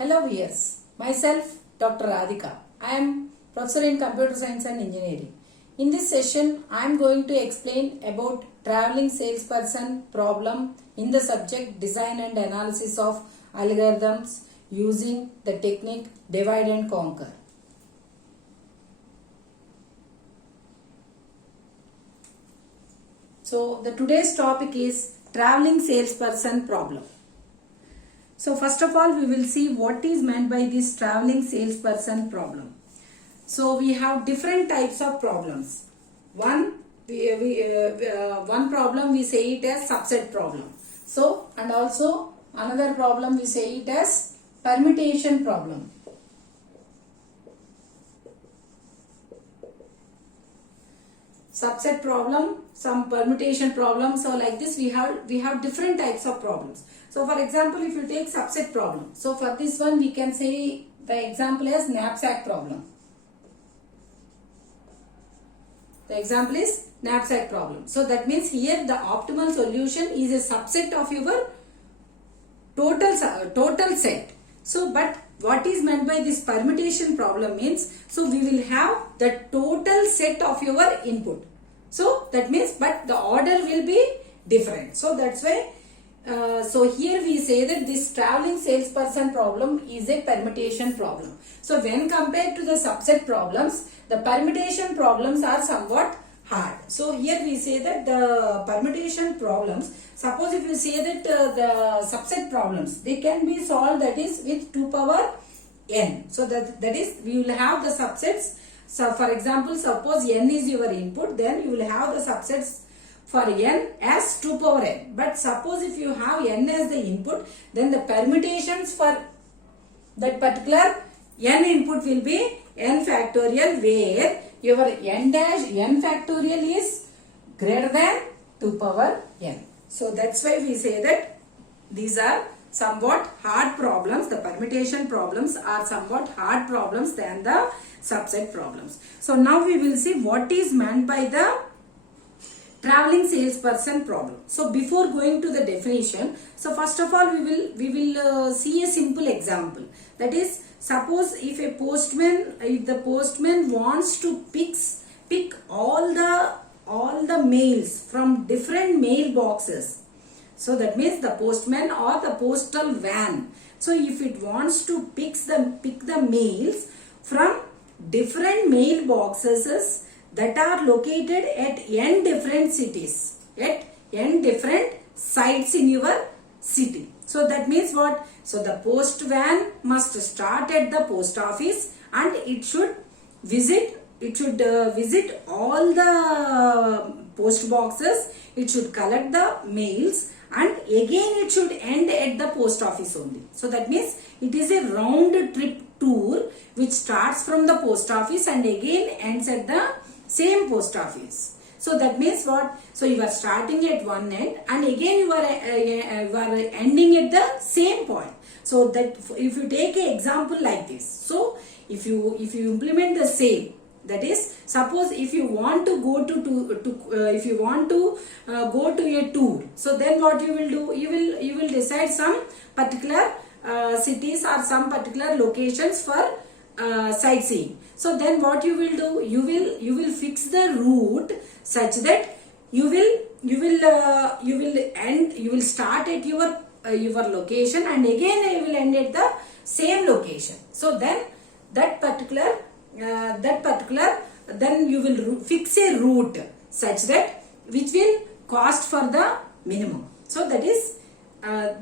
Hello viewers, myself Dr. Radhika. I am professor in computer science and engineering. In this session, I am going to explain about traveling salesperson problem in the subject design and analysis of algorithms using the technique divide and conquer. So the today's topic is traveling salesperson problem. So first of all, we will see what is meant by this traveling salesperson problem. So we have different types of problems. One problem we say it as subset problem. So and also another problem we say it as permutation problem. Subset problem, some permutation problem. So like this we have different types of problems. So for example, if you take subset problem, so for this one we can say the example is knapsack problem. The example is knapsack problem. So that means here the optimal solution is a subset of your total set. So but what is meant by this permutation problem means, so we will have the total set of your input. So that means but the order will be different. So that's why so here we say that this traveling salesperson problem is a permutation problem. So when compared to the subset problems, the permutation problems are somewhat hard. So here we say that the permutation problems, suppose if you say that the subset problems, they can be solved, that is with 2 power n. So that is we will have the subsets. So for example, suppose n is your input, then you will have the subsets for n as 2 power n. But suppose if you have n as the input, then the permutations for that particular n input will be n factorial, where your n factorial is greater than 2 power n. So that's why we say that these are somewhat hard problems. The permutation problems are somewhat hard problems than the subset problems. So now we will see what is meant by the traveling salesperson problem. So before going to the definition, so first of all we will see a simple example. That is, suppose if the postman wants to pick all the mails from different mail boxes. So that means the postman or the postal van. So if it wants to pick the mails from different mail boxes that are located at n different cities, at n different sites in your city. So that means what? So the post van must start at the post office and it should visit all the post boxes. It should collect the mails and again it should end at the post office only. So that means it is a round trip tour which starts from the post office and again ends at the same post office. So that means what? So you are starting at one end and again you are ending at the same point. So that if you take an example like this, so if you implement the same, that is, suppose if you want to go go to a tour, so then what you will do? You will decide some particular cities or some particular locations for sightseeing. So then what you will do? You will fix the route such that you will start at your location and again you will end at the same location. So then then you will fix a route such that which will cost for the minimum. So that is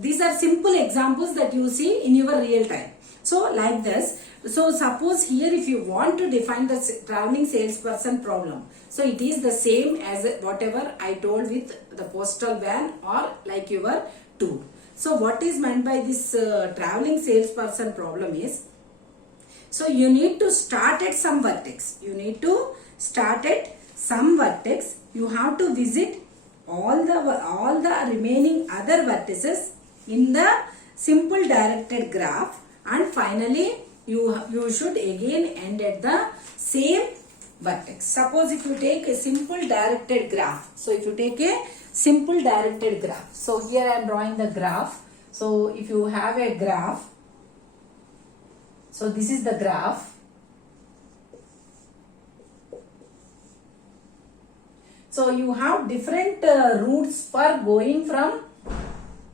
these are simple examples that you see in your real time. So like this, so suppose here if you want to define the traveling salesperson problem, so it is the same as whatever I told with the postal van or like your tour. So what is meant by this traveling salesperson problem is, so you need to start at some vertex. You have to visit all the remaining other vertices in the simple directed graph, and finally you should again end at the same vertex. Suppose if you take a simple directed graph. So if you take a simple directed graph. So here I am drawing the graph. So if you have a graph, So this is the graph. So you have different routes for going from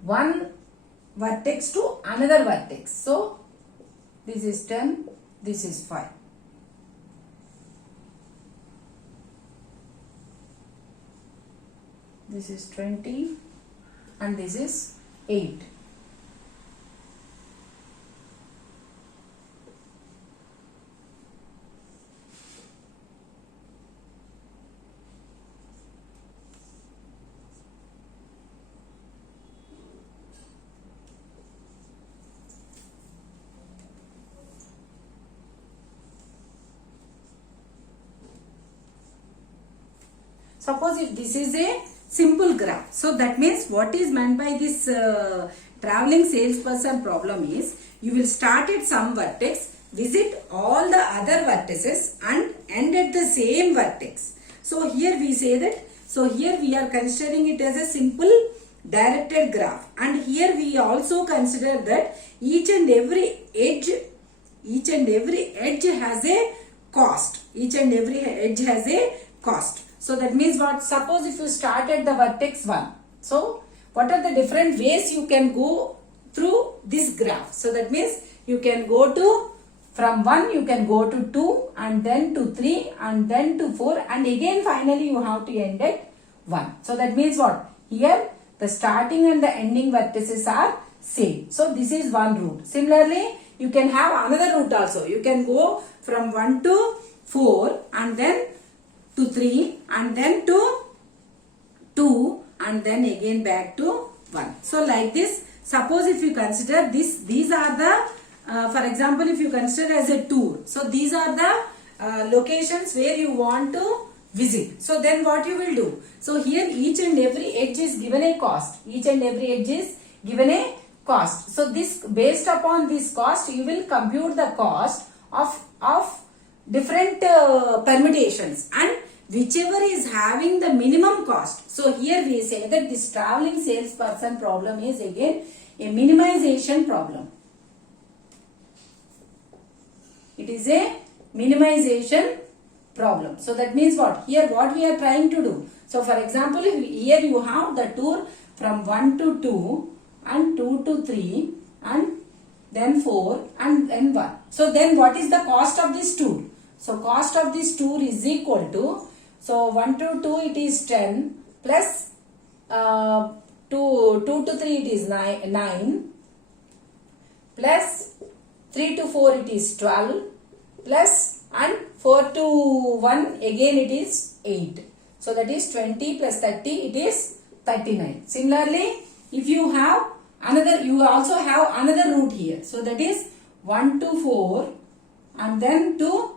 one vertex to another vertex. So this is 10, this is 5. This is 20 and this is 8. Suppose if this is a simple graph. So that means what is meant by this traveling salesperson problem is you will start at some vertex, visit all the other vertices and end at the same vertex. So here we say that, so here we are considering it as a simple directed graph, and here we also consider that each and every edge has a cost. Each and every edge has a cost. So that means what? Suppose if you start at the vertex 1. So what are the different ways you can go through this graph? So that means you can go to, from 1 you can go to 2 and then to 3 and then to 4 and again finally you have to end at 1. So that means what? Here the starting and the ending vertices are same. So this is one route. Similarly, you can have another route also. You can go from 1 to 4 and then to 3 and then to 2 and then again back to 1. So like this, suppose if you consider this, these are the, for example, if you consider as a tour. So these are the locations where you want to visit. So then what you will do? So here each and every edge is given a cost. Each and every edge is given a cost. So this, based upon this cost, you will compute the cost of different permutations and whichever is having the minimum cost. So here we say that this traveling salesperson problem is again a minimization problem. It is a minimization problem. So that means what? Here what we are trying to do. So for example, here you have the tour from 1 to 2 and 2 to 3 and then 4 and then 1. So then what is the cost of this tour? So cost of this tour is equal to, so 1 to 2 it is 10 plus 2 to 3 it is 9 plus 3 to 4 it is 12 plus and 4 to 1 again it is 8. So that is 20 plus 30 it is 39. Similarly, if you have another, you also have another route here. So that is 1 to 4 and then to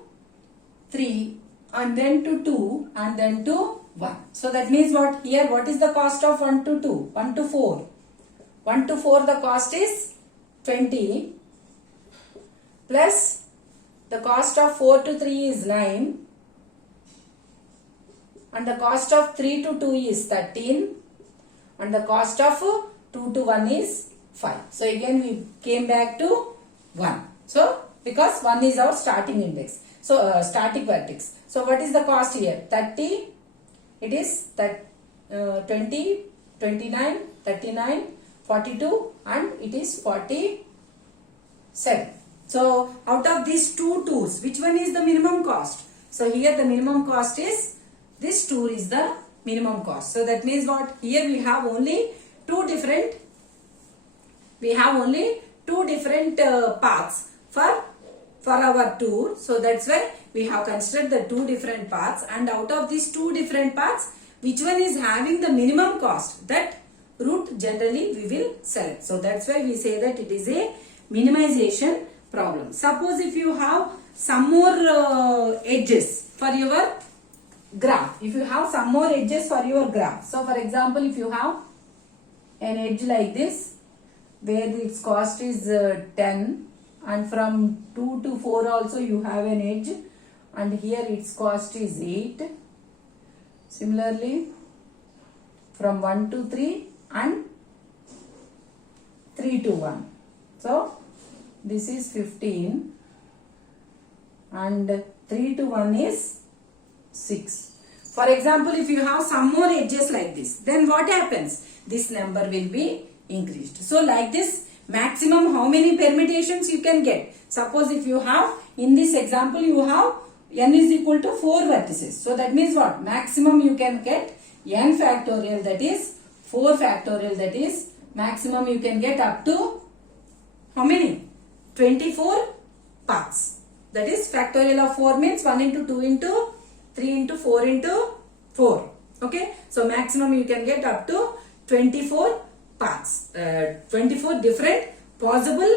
3 and then to 2 and then to 1. So that means what? Here what is the cost of 1 to 2? 1 to 4. 1 to 4 the cost is 20 plus the cost of 4 to 3 is 9 and the cost of 3 to 2 is 13 and the cost of 2 to 1 is 5. So again we came back to 1. So because 1 is our starting index. So static vertex. So what is the cost here? 30, it is that 20, 29, 39, 42 and it is 47. So out of these two tours, which one is the minimum cost? So here the minimum cost is, this tour is the minimum cost. So that means what? Here we have only two different paths for our tour. So that's why we have considered the two different paths, and out of these two different paths, which one is having the minimum cost, that route generally we will select. So that's why we say that it is a minimization problem. Suppose if you have some more edges for your graph. If you have some more edges for your graph. So for example, if you have an edge like this, where its cost is 10, and from 2 to 4 also you have an edge, and here its cost is 8. Similarly, from 1 to 3 and 3 to 1. So this is 15 and 3 to 1 is 6. For example, if you have some more edges like this, then what happens? This number will be increased. So like this, maximum how many permutations you can get? Suppose if you have, in this example, you have n is equal to 4 vertices. So that means what? Maximum you can get n factorial, that is 4 factorial, that is maximum you can get up to how many? 24 paths. That is factorial of 4 means 1 into 2 into 3 into 4 into 4. Okay. So maximum you can get up to 24 paths. 24 different possible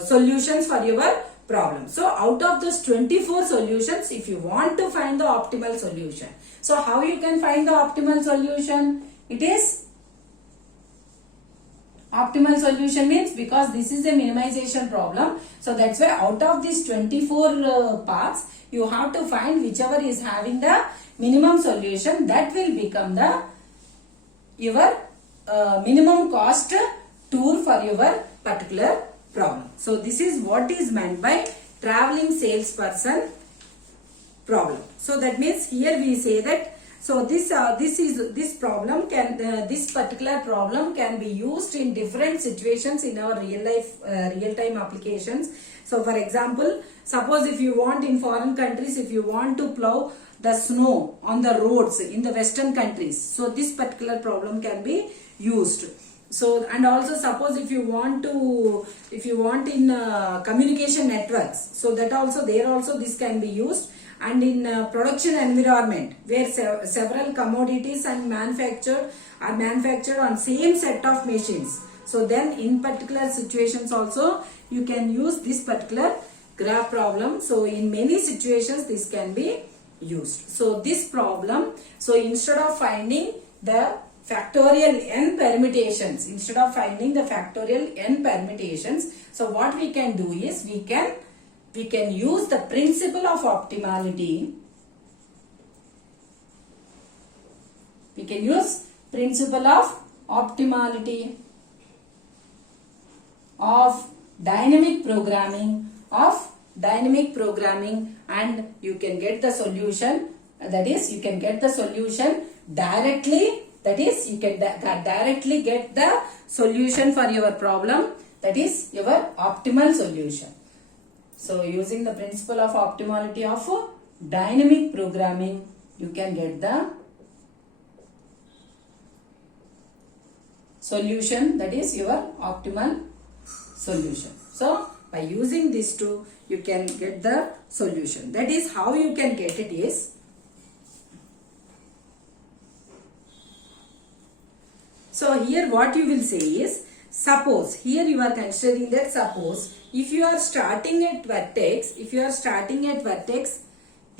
solutions for your problem. So out of those 24 solutions, if you want to find the optimal solution. So how you can find the optimal solution? It is optimal solution means, because this is a minimization problem, so that's why out of these 24 paths, you have to find whichever is having the minimum solution, that will become the your minimum cost tour for your particular problem. So this is what is meant by traveling salesperson problem. So that means here we say that, so this problem can this particular problem can be used in different situations in our real time applications. So for example, suppose if you want in foreign countries, if you want to plow the snow on the roads in the western countries, so this particular problem can be used. So, and also suppose if you want in communication networks, so that also there also this can be used. And in production environment where several commodities and manufactured on same set of machines, so then in particular situations also you can use this particular graph problem. So in many situations this can be used. So this problem, so instead of finding the factorial n permutations, so what we can do is we can use the principle of optimality. We can use principle of optimality of dynamic programming, and you can get the solution, that is you can get the solution directly, that is you can directly get the solution for your problem, that is your optimal solution. So using the principle of optimality of dynamic programming, you can get the solution, that is your optimal solution. So by using these two, you can get the solution. That is how you can get it is, so here what you will say is, suppose here you are considering that, suppose if you are starting at vertex, if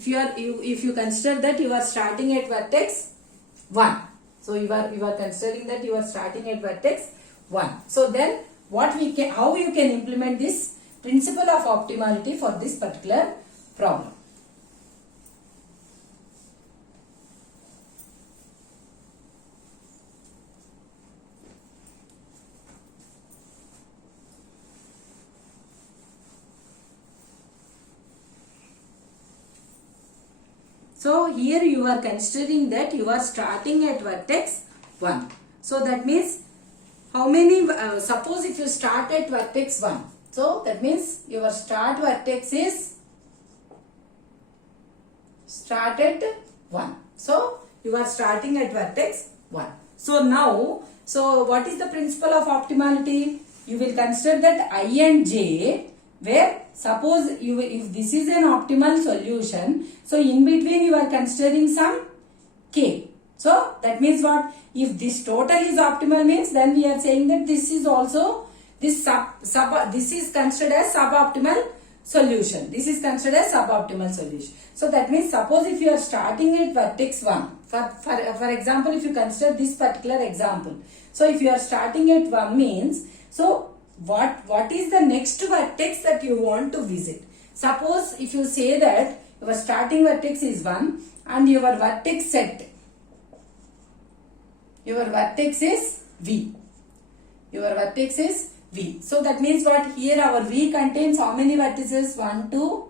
you consider that you are starting at vertex 1, so you are considering that you are starting at vertex 1. So then how you can implement this principle of optimality for this particular problem? So here you are considering that you are starting at vertex 1. So that means how many, suppose if you start at vertex 1. So that means your start vertex is start at 1. So you are starting at vertex 1. So now, so what is the principle of optimality? You will consider that I and j, where suppose if this is an optimal solution, so in between you are considering some k. So that means what? If this total is optimal means, then we are saying that this is also, this is considered as suboptimal solution. This is considered as suboptimal solution. So that means suppose if you are starting at vertex 1, for example, if you consider this particular example. So if you are starting at 1 means, so what is the next vertex that you want to visit? Suppose if you say that your starting vertex is 1 and your vertex set, your vertex is V. Your vertex is V. So that means what? Here our V contains how many vertices? 1, 2,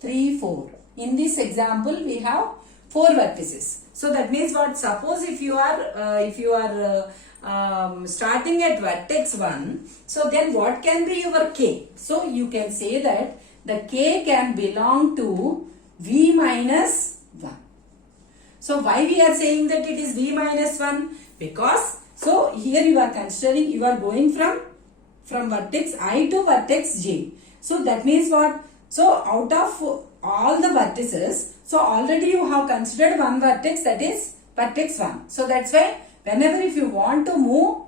3, 4. In this example, we have 4 vertices. So that means what? Suppose if you are starting at vertex 1, so then what can be your k? So you can say that the k can belong to v minus 1. So why we are saying that it is v minus 1? Because so here you are considering, you are going from vertex I to vertex j. So that means what? So out of all the vertices, so already you have considered one vertex, that is vertex 1. So that's why whenever if you want to move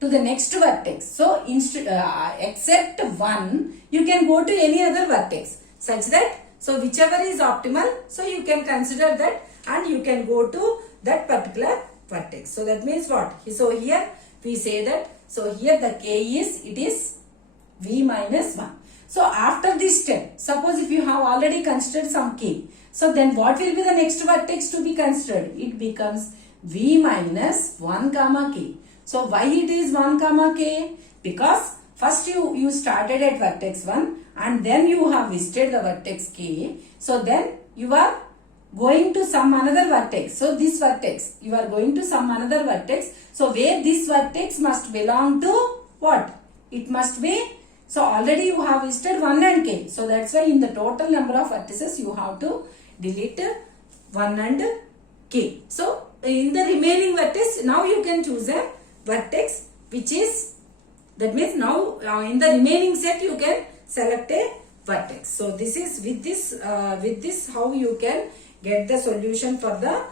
to the next vertex, so except 1, you can go to any other vertex, such that so whichever is optimal, so you can consider that and you can go to that particular vertex. So that means what? So here we say that, so here the k is, it is v minus 1. So after this step, suppose if you have already considered some k, so then what will be the next vertex to be considered? It becomes v minus 1 comma k. So why it is 1 comma k? Because first you started at vertex 1 and then you have visited the vertex k. So then you are going to some another vertex. So this vertex, you are going to some another vertex. So where this vertex must belong to what? It must be, so already you have visited 1 and k. So that's why in the total number of vertices you have to delete 1 and k. So in the remaining vertex, now you can choose a vertex which is, that means now in the remaining set you can select a vertex. So this is with this how you can get the solution for the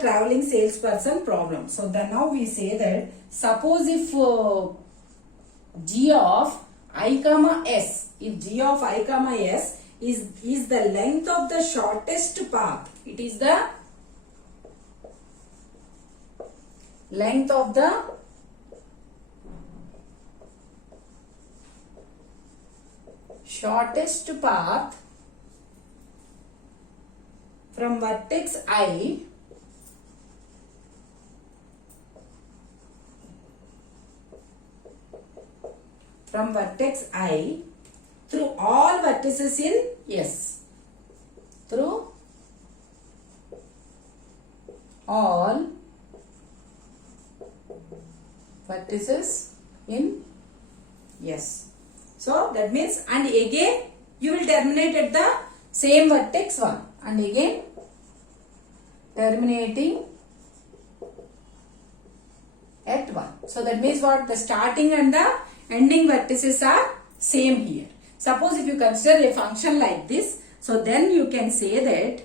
traveling salesperson problem. So then now we say that suppose if g of I comma s, if g of I comma s is the length of the shortest path, it is the length of the shortest path from vertex I through all vertices in S. Through all vertices in S. So that means, and again you will terminate at the same vertex 1 and again terminating at 1. So that means what? The starting and the ending vertices are same here. Suppose if you consider a function like this, so then you can say that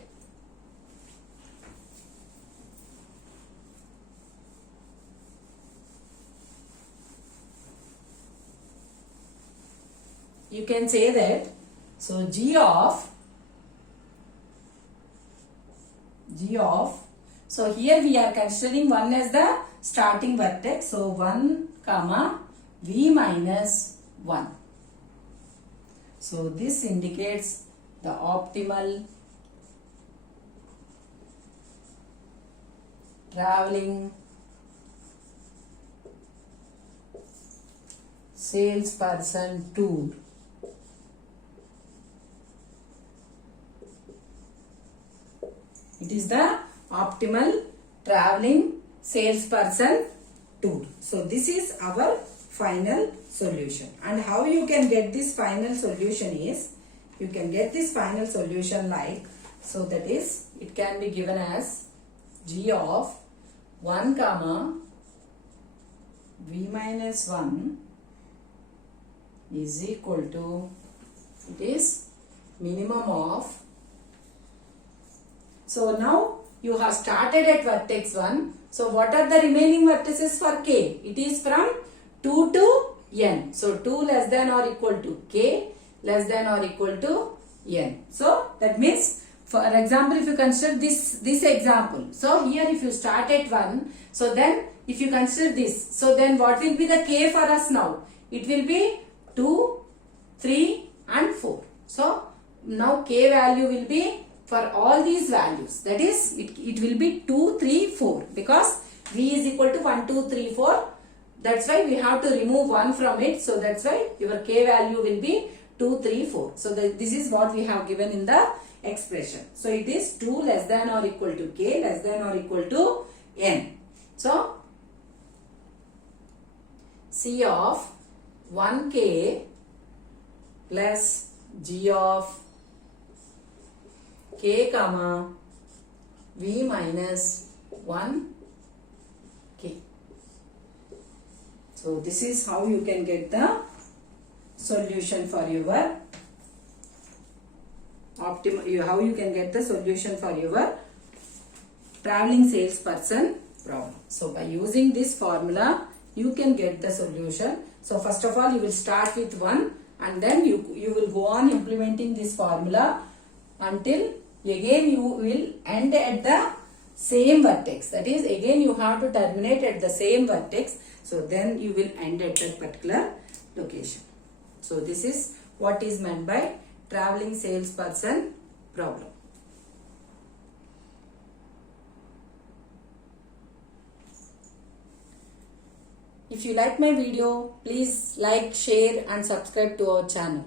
so g of, so here we are considering 1 as the starting vertex, so 1 comma v minus 1. So this indicates the optimal traveling salesperson tour. It is the optimal traveling salesperson tour. So this is our final solution. And how you can get this final solution is, you can get this final solution like, so that is, it can be given as g of 1 comma v minus 1 is equal to, it is minimum of, so now you have started at vertex 1. So what are the remaining vertices for k? It is from 2 to n. So 2 less than or equal to k less than or equal to n. So that means, for example, if you consider this example. So here if you start at 1, so then if you consider this, so then what will be the k for us now? It will be 2, 3 and 4. So now k value will be for all these values, that is it will be 2, 3, 4 because v is equal to 1, 2, 3, 4. That's why we have to remove 1 from it. So that's why your k value will be 2, 3, 4. So this is what we have given in the expression. So it is 2 less than or equal to k less than or equal to n. So C of 1k plus g of k comma v minus 1k. So this is how you can get the solution for your how you can get the solution for your traveling salesperson problem. So by using this formula you can get the solution. So first of all you will start with 1 and then you will go on implementing this formula until again you will end at the same vertex. That is, again you have to terminate at the same vertex. So then you will end at that particular location. So this is what is meant by traveling salesperson problem. If you like my video, please like, share and subscribe to our channel.